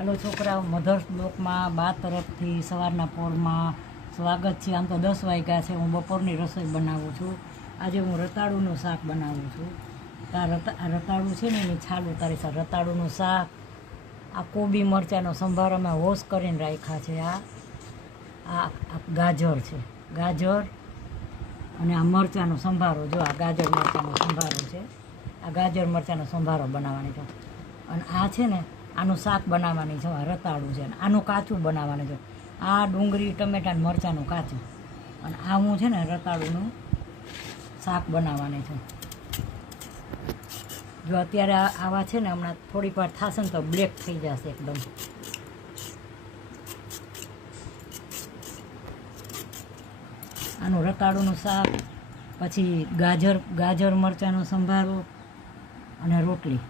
હાલો છોકરાઓ, મધર્સ બ્લોકમાં બા તરફથી સવારના પોરમાં સ્વાગત છે. આમ તો 10 વાગ્યા છે. હું બપોરની રસોઈ બનાવું છું. આજે હું રતાળુનું શાક બનાવું છું. આ રતાળું છે ને એની છાલ ઉતારી છે. રતાળુનું શાક, આ કોબી મરચાંનો સંભાર અમે વોશ કરીને રાખ્યા છે. આ ગાજર છે, ગાજર અને આ મરચાંનો સંભારો. જો આ ગાજર મરચાંનો સંભારો છે. આ ગાજર મરચાંનો સંભારો બનાવવાની છે. અને આ છે ને આનું શાક બનાવવાની છે. રતાળું છે, આનું કાચું બનાવવાનું છે. આ ડુંગળી ટમેટા ને મરચાંનું કાચું, અને આ હું છે ને રતાળુનું શાક બનાવવાની છું. જો અત્યારે આવા છે ને હમણાં થોડીક વાર થશે ને તો બ્લેક થઈ જશે એકદમ. આનું રતાળુનું શાક, પછી ગાજર મરચાંનો સંભારો અને રોટલી.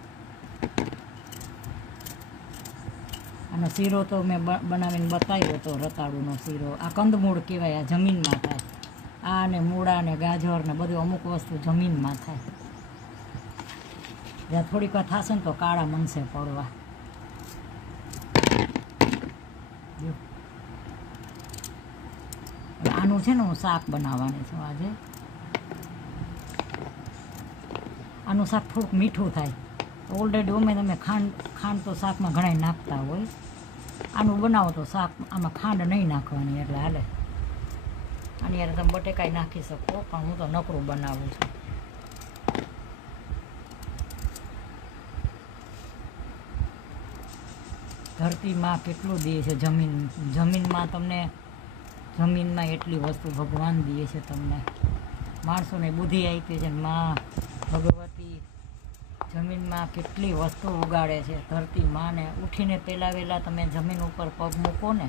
આનો શીરો તો મેં બનાવીને બતાવ્યો હતો, રતાળુનો શીરો. આ કંદમૂળ કહેવાય, આ જમીનમાં થાય. આ ને મૂળા ને ગાજર ને બધું અમુક વસ્તુ જમીનમાં થાય. જ્યાં થોડીક વાર થશે ને તો કાળા મનસે પડવા. આનું છે ને હું શાક બનાવવાની છું આજે. આનું શાક થોડુંક મીઠું થાય. ઓલરેડી તમે ખાંડ તો શાકમાં ઘણા નાખતા હોય. આનું બનાવો તો શાક આમાં ખાંડ નહીં નાખવાની, એટલે હાલે. આની યાર તમે બટેકાઈ નાખી શકો, પણ હું તો નકરું બનાવું છું. ધરતીમાં કેટલું દે છે જમીનમાં તમને. જમીનમાં એટલી વસ્તુ ભગવાન દે છે તમને. માણસોને બુદ્ધિ આપી છે. માં ભગવતી જમીનમાં કેટલી વસ્તુ ઉગાડે છે. ધરતી માને ઉઠીને પહેલાં વહેલા તમે જમીન ઉપર પગ મૂકો ને,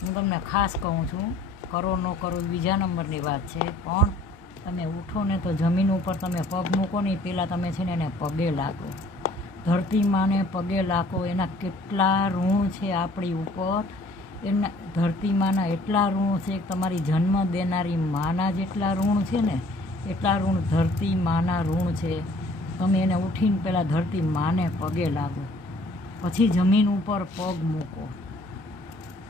હું તમને ખાસ કહું છું, કરો ન કરો બીજા નંબરની વાત છે, પણ તમે ઉઠો ને તો જમીન ઉપર તમે પગ મૂકો ને પહેલાં તમે છે ને એને પગે લાગો. ધરતી માને પગે લાગો. એના કેટલા ઋણ છે આપણી ઉપર. એના ધરતી માના એટલા ઋણ છે કે તમારી જન્મ દેનારી માના જેટલા ઋણ છે ને એટલા ઋણ ધરતી માના ઋણ છે. તમે એને ઉઠીને પહેલાં ધરતી માને પગે લાગો, પછી જમીન ઉપર પગ મૂકો.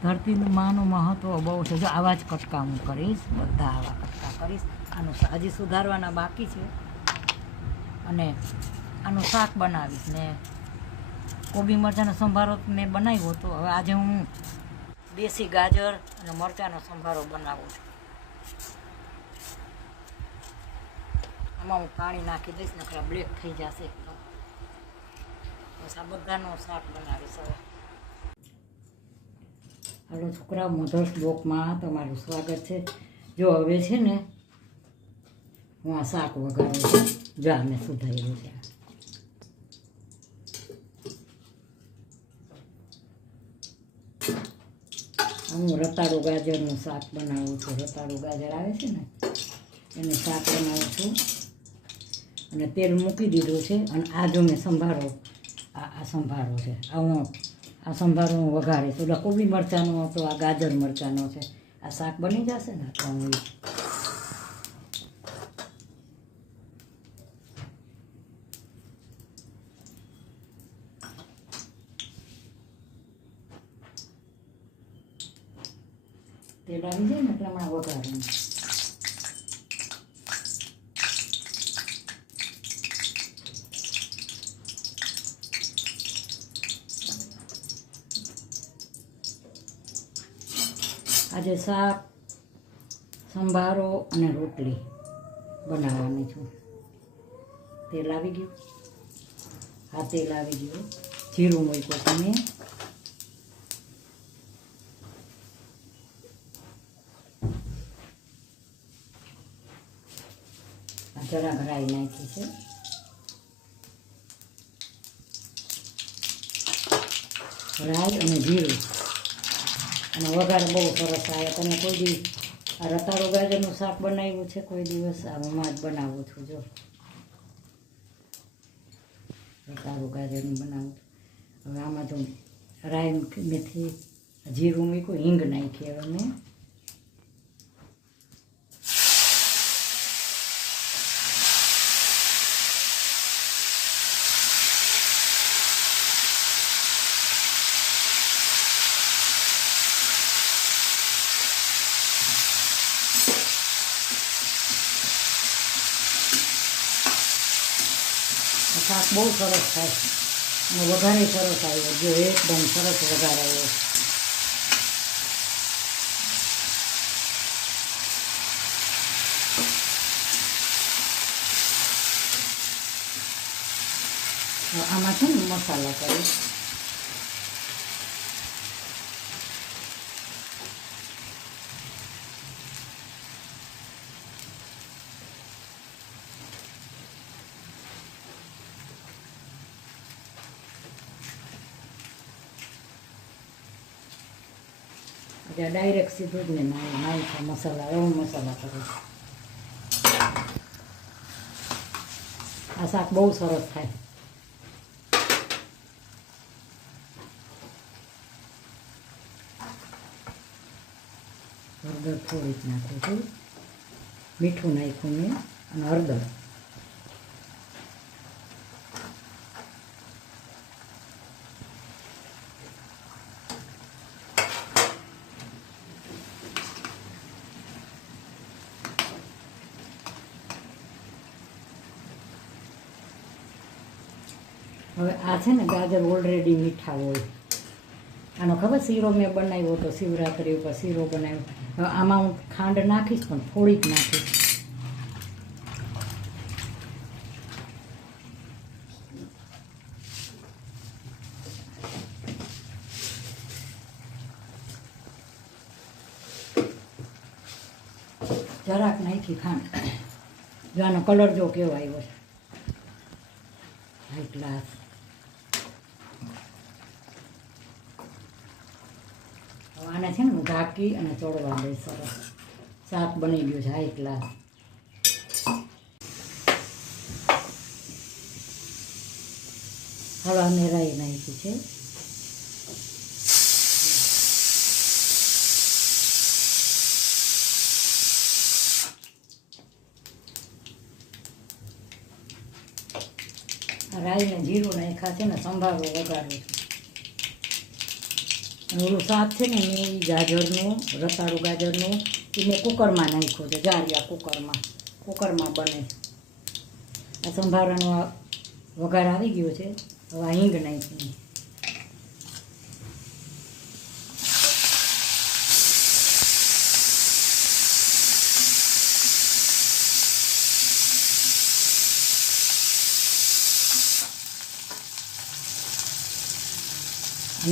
ધરતી માનું મહત્ત્વ બહુ છે. જો આવા જ કટકા હું કરીશ, બધા આવા કટકા કરીશ. આનું હજી સુધારવાના બાકી છે. અને આનું શાક બનાવીશ ને કોબી મરચાંનો સંભારો મેં બનાવ્યો હતો. હવે આજે હું દેશી ગાજર અને મરચાંનો સંભારો બનાવું છું. આમાં હું પાણી નાખી દઈશ, નકરા બ્લેક થઈ જશે એકદમ. બસ આ બધાનો શાક બનાવીશ હવે. હાલો છોકરા, મધર્સ બ્લોકમાં તમારું સ્વાગત છે. જો હવે છે ને હું આ શાક વઘારું છું. જા મેં સુધાર્યું છે. હું રતાળું ગાજરનું શાક બનાવું છું. રતાળું ગાજર આવે છે ને એનું શાક બનાવું છું. અને તેલ મૂકી દીધું છે. અને આ જો મેં સંભારો, આ સંભારો છે. આ સંભારો હું વઘારીશ. એટલે કોબી મરચાંનો હતો, આ ગાજર મરચાંનો છે. આ શાક બની જશે ને તો હું તેલ આવી જાય ને એટલે હમણાં વઘારું. આજે શાક, સંભારો અને રોટલી બનાવવાની છું. તેલ આવી ગયું. હા, તેલ આવી ગયું. જીરું મૂક્યું તમે. જરા રાઈ નાખી છે. રાઈ અને જીરું અને વઘાર બહુ સરસ આવે. તમે કોઈ દી આ રતાળું ગાજરનું શાક બનાવ્યું છે કોઈ દિવસ? આ હું જ બનાવું છું. જો રતાળું ગાજરનું બનાવું. હવે આમાં જો રાઈ મેથી જીરું મૂક્યું, હિંગ નાખી. હવે મેં શાક બહુ સરસ થાય અને વઘારે સરસ આવ્યો, જો એકદમ સરસ વઘાર આવ્યો. આમાં છે ને મસાલા કરીશ. ડાયરેક્ટ સીધું જ ને નાખા મસાલા, એવો મસાલા કરીશ. આ શાક બહુ સરસ થાય. હળદર થોડીક નાખું છું, મીઠું નાખ્યું મેં અને હળદર. હવે આ છે ને ગાજર ઓલરેડી મીઠા હોય. આનો ખબર શીરો મેં બનાવ્યો હતો શિવરાત્રી ઉપર, શીરો બનાવ્યો. હવે આમાં હું ખાંડ નાખીશ, પણ થોડીક નાખીશ. જરાક નાખી ખાંડ. જો આનો કલર જો કેવો આવ્યો છે, હાઈ ગ્લાસ. આને છે ને હું ઢાંકી અને ચોળવા દઈશ. સરસ શાક બની ગયું છે હાઈ ક્લાસ. હળવા મેરાઈ નાખી છે. રાઈ ને જીરું નાખ્યા છે ને સંભારો વઘારું છું. ઓલું શાક છે ને મેં ગાજરનું, રતાળું ગાજરનું એ મેં કુકરમાં નાખ્યું છે, જારિયા કુકરમાં બને. આ સંભારાનો વઘાર આવી ગયો છે. હવે આ હિંગ નાખી.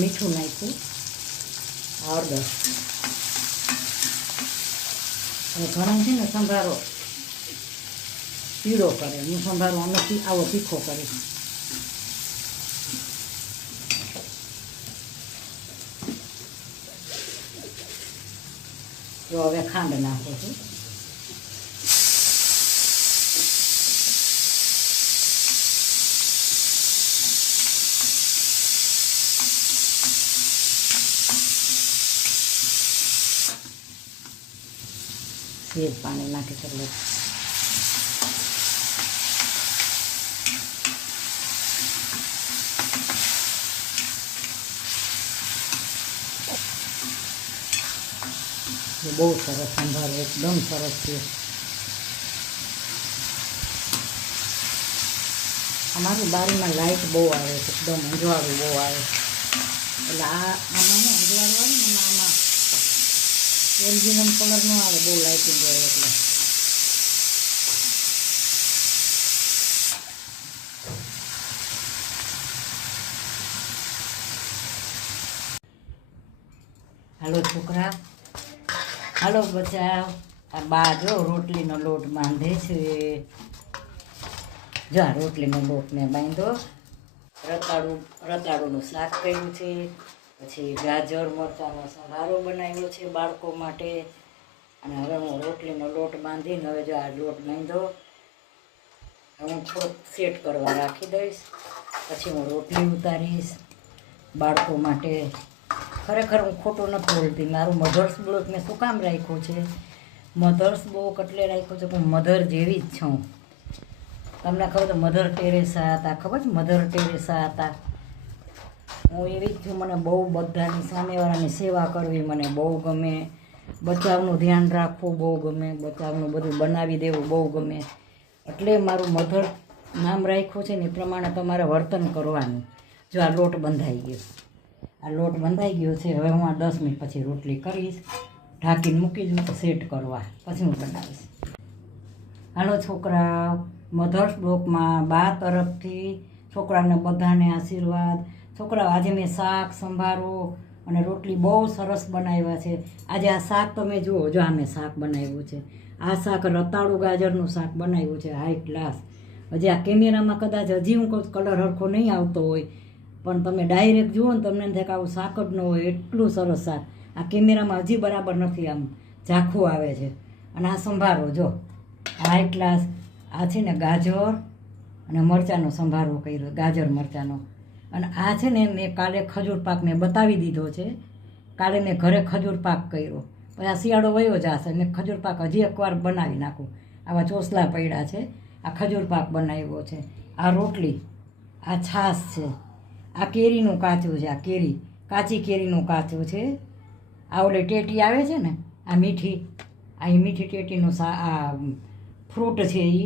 મીઠું નાખ્યું, હળદર. અને ઘણા છે ને સંભારો પીળો કરે, હું સંભારો આમાંથી આવો તીખો કરીશ. જો હવે ખાંડ નાખું છું. સેજ પાણી નાખી એટલે બહુ સરસ સંભારો, એકદમ સરસ છે. અમારી બારીમાં લાઇટ બહુ આવે છે, એકદમ અંજવાળું બહુ આવે. એટલે આમાં ને અંજવાળું આવે ને આમાં ઓરિજિનલ કલર ન આવે, બહુ લાઇટિંગ હોય એટલે. હાલો છોકરા, હાલો બચાવ. આ બા જો રોટલીનો લોટ બાંધે છે. જો આ રોટલીનો લોટ મેં બાંધ્યો. રતાળુનું શાક કર્યું છે, પછી ગાજર મરચાંનો સંભારો બનાવ્યો છે બાળકો માટે. અને હવે હું રોટલીનો લોટ બાંધીને હવે જો આ લોટ બાંધ્યો. હવે હું થોડોક સેટ કરવા રાખી દઈશ, પછી હું રોટલી ઉતારીશ બાળકો માટે. ખરેખર હું ખોટું નથી બોલતી. મારું મધર્સ બ્લોક મેં શું કામ રાખ્યું છે, મધર્સ બ્લોક એટલે રાખ્યું છે કે હું મધર જેવી જ છું. તમને ખબર તો મધર ટેરેસા હતા, ખબર છે મધર ટેરેસા હતા. હું એવી જ છું. મને બહુ બધાની સામેવાળાની સેવા કરવી મને બહુ ગમે. બચાવનું ધ્યાન રાખવું બહુ ગમે. બચાવનું બધું બનાવી દેવું બહુ ગમે. એટલે મારું મધર નામ રાખ્યું છે ને એ પ્રમાણે તમારે વર્તન કરવાનું. જો આ લોટ બંધાઈ ગયો, આ લોટ બંધાઈ ગયો છે. હવે હું આ 10 મિનિટ પછી રોટલી કરીશ, ઢાંકીને મૂકી દઉં સેટ કરવા, પછી હું બનાવીશ. હાલો છોકરા, મધર્સ બ્લોકમાં બા તરફથી છોકરાને બધાને આશીર્વાદ. છોકરાઓ, આજે મેં શાક સંભારો અને રોટલી બહુ સરસ બનાવ્યા છે. આજે આ શાક તમે જુઓ, જો આ મેં શાક બનાવ્યું છે. આ શાક રતાળું ગાજરનું શાક બનાવ્યું છે, હાઈ ક્લાસ. હજી આ કેમેરામાં કદાચ હજી હું કહું કલર હરખો નહીં આવતો હોય, પણ તમે ડાયરેક્ટ જુઓ ને તમને એમ થાય કે આવું શાક જ ન હોય, એટલું સરસ શાક. આ કેમેરામાં હજી બરાબર નથી, આમ ઝાંખું આવે છે. અને આ સંભારો જો હાઈ ક્લાસ. આ છે ને ગાજર અને મરચાંનો સંભારો કર્યો, ગાજર મરચાંનો. અને આ છે ને મેં કાલે ખજૂર પાક મેં બતાવી દીધો છે. કાલે મેં ઘરે ખજૂર પાક કર્યો, પછી આ શિયાળો વયો જશે, મેં ખજૂર પાક હજી એકવાર બનાવી નાખું. આવા ચોસલા પડ્યા છે, આ ખજૂર પાક બનાવ્યો છે. આ રોટલી, આ છાશ છે, આ કેરીનું કાચું છે, આ કેરી કાચી કેરીનું કાચું છે. આ ઓલી ટેટી આવે છે ને, આ મીઠી, આ મીઠી ટેટીનું આ ફ્રૂટ છે, એ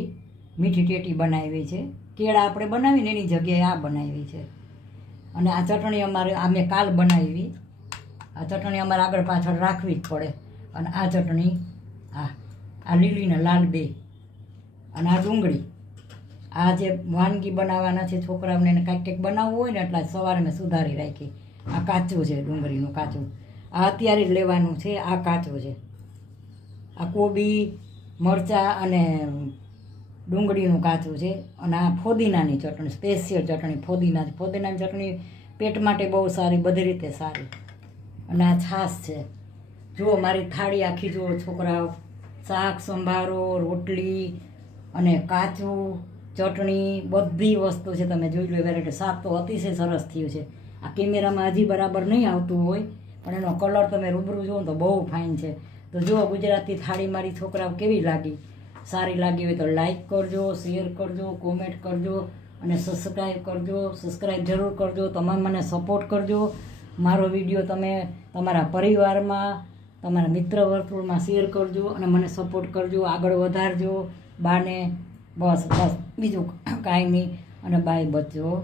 મીઠી ટેટી બનાવી છે. કેળા આપણે બનાવીને એની જગ્યાએ આ બનાવી છે. અને આ ચટણી અમારે આ મેં કાલ બનાવી. આ ચટણી અમારે આગળ પાછળ રાખવી જ પડે. અને આ ચટણી, આ લીલી ને લાલ બે, અને આ ડુંગળી. આ જે વાનગી બનાવવાના છે છોકરાઓને, એને કાંઈક કંઈક બનાવવું હોય ને એટલે સવારે મેં સુધારી રાખી. આ કાચું છે, ડુંગળીનું કાચું. આ અત્યારે જ લેવાનું છે, આ કાચું છે. આ કોબી, મરચાં અને ડુંગળીનું કાચું છે. અને આ ફોદીનાની ચટણી, સ્પેશિયલ ચટણી ફોદીનાની ચટણી પેટ માટે બહુ સારી, બધી રીતે સારી. અને આ છાશ છે. જુઓ મારી થાળી આખી જુઓ છોકરાઓ, શાક સંભારો, રોટલી અને કાચું, ચટણી, બધી વસ્તુ છે. તમે જોઈ લો વેરાયટી. શાક તો અતિશય સરસ થયું છે. આ કેમેરામાં હજી બરાબર નહીં આવતું હોય, પણ એનો કલર તમે રૂબરૂ જુઓ તો બહુ ફાઇન છે. તો જુઓ ગુજરાતી થાળી મારી છોકરાઓ કેવી લાગી. સારી લાગી હોય તો લાઈક કરજો, શેર કરજો, કોમેન્ટ કરજો અને સબસ્ક્રાઈબ કરજો. સબસ્ક્રાઈબ જરૂર કરજો. તમે મને સપોર્ટ કરજો. મારો વિડીયો તમે તમારા પરિવારમાં, તમારા મિત્ર વર્તુળમાં શેર કરજો અને મને સપોર્ટ કરજો, આગળ વધારજો બાને. બસ બીજું કાંઈ નહીં. અને બાય બચજો.